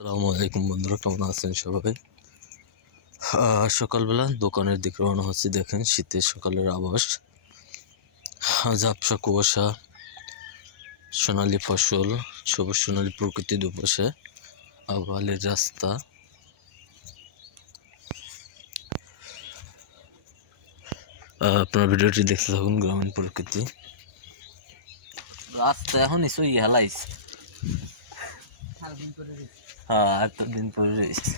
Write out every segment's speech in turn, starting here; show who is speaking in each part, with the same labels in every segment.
Speaker 1: আসসালামু আলাইকুম বন্ধুরা, কেমন আছেন সবাই? সকালবেলা দোকানের দিকে রওনা হচ্ছে, দেখেন শীতের সকালের আবাস। ঝাপসা কুয়াশা, সোনালি ফসল, সবুজ সোনালি প্রকৃতি দুপাশে আবালের রাস্তা। আপনার ভিডিওটি দেখতে থাকুন, গ্রামীণ প্রকৃতি। রাস্তা এখন ইসো হেলাইছে। হ্যাঁ এতদিন পরে রয়েছে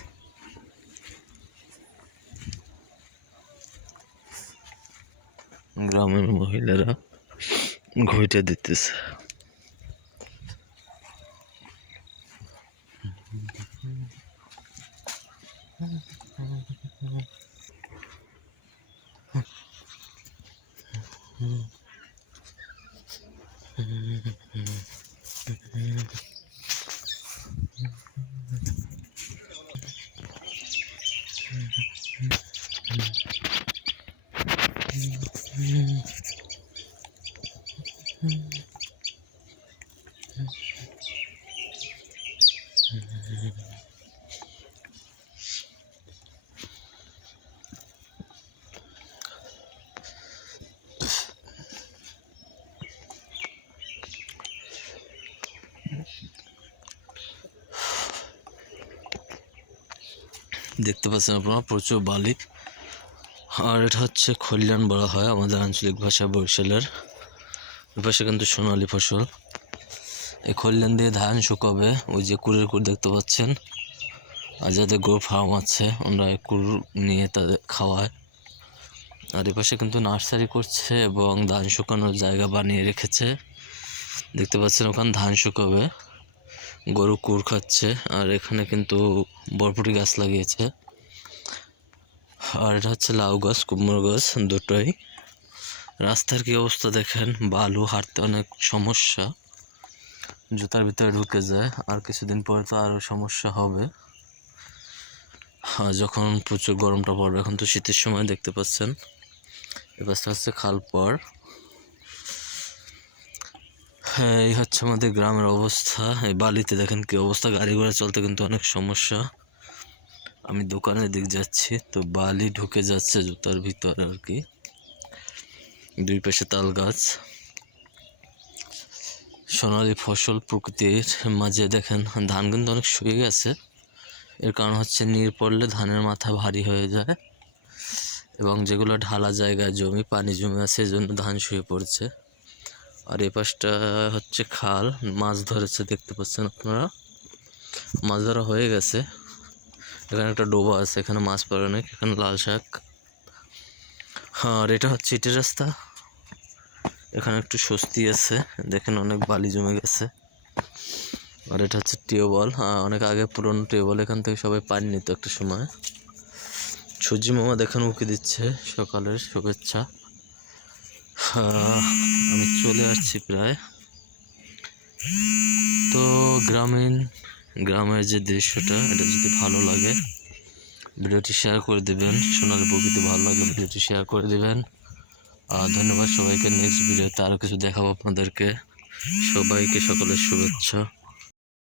Speaker 1: গ্রামের মহিলারা ঘইটা দিতেছে দেখতে পাচ্ছেন আপনারা, প্রচুর বালি। আর এটা হচ্ছে খলিয়ান বলা হয় আমাদের আঞ্চলিক ভাষা বরিশালের। এপাশে কিন্তু সোনালি ফসল। এই খলিয়ান দিয়ে ধান শুকাবে, ওই যে কুড়ের কুড় দেখতে পাচ্ছেন। আর যাদের গরু ফার্ম আছে এই কুড় নিয়ে তাদের খাওয়ায়। আর এপাশে কিন্তু নার্সারি করছে এবং ধান শুকানোর জায়গা বানিয়ে রেখেছে। দেখতে পাচ্ছেন ওখানে ধান শুকাবে। গরু কুড় খাচ্ছে, আর এখানে কিন্তু বরবটি গাছ লাগিয়েছে। আর এটা হচ্ছে লাউ গাছ, কুমড়ো গাছ দুটোই। রাস্তার কি অবস্থা দেখেন? বালু হাঁটতে অনেক সমস্যা। জুতার ভিতরে ঢুকে যায়, আর কিছুদিন পরে তো আরও সমস্যা হবে। যখন প্রচুর গরমটা পড়বে, এখন তো শীতের সময় দেখতে পাচ্ছেন। এ পাশটা হচ্ছে খালপর হ্যাঁ এই হচ্ছে আমাদের গ্রামের অবস্থা। এই বালিতে দেখেন কি অবস্থা, গাড়ি ঘোড়া চলতে কিন্তু অনেক সমস্যা। আমি দোকানের দিক যাচ্ছি, তো বালি ঢুকে যাচ্ছে জুতার ভিতরে আর কি। দুই পাশে তাল গাছ। সোনালি ফসল প্রকৃতির মাঝে দেখেন, ধান কিন্তু অনেক শুয়ে গেছে। এর কারণ হচ্ছে নীর পড়লে ধানের মাথা ভারী হয়ে যায় এবং যেগুলো ঢালা জায়গায় জমি, পানি জমে আছে এই জন্য ধান শুয়ে পড়ছে। আর এই পাশটা হচ্ছে খাল মাছ ধরেছে দেখতে পাচ্ছেন আপনারা। মাছ ধরা হয়ে গেছে। এখানে একটা ডোবা আছে এখানে মাছ পড়ে অনেক এখানে লাল শাক। আর এটা হচ্ছে ইটের রাস্তা। এখানে একটু স্বস্তি আছে দেখেন অনেক বালি জমে গেছে। আর এটা হচ্ছে টিউবওয়েল। অনেক আগে পুরনো টিউবওয়েল এখান থেকে সবাই পানি নিত একটা সময়। সূর্যি মামা দেখেন উঁকি দিচ্ছে সকালের শুভেচ্ছা। আহ, আমি চলে আসছি প্রায়। তো গ্রামীণ, গ্রামের যে দৃশ্যটা, এটা যদি ভালো লাগে, ভিডিওটি শেয়ার করে দেবেন। সোনালি প্রকৃতি ভালো লাগলে ভিডিওটি শেয়ার করে দেবেন। আর ধন্যবাদ সবাইকে। নেক্সট ভিডিওতে আরও কিছু দেখাবো আপনাদেরকে। সবাইকে সকলের শুভেচ্ছা।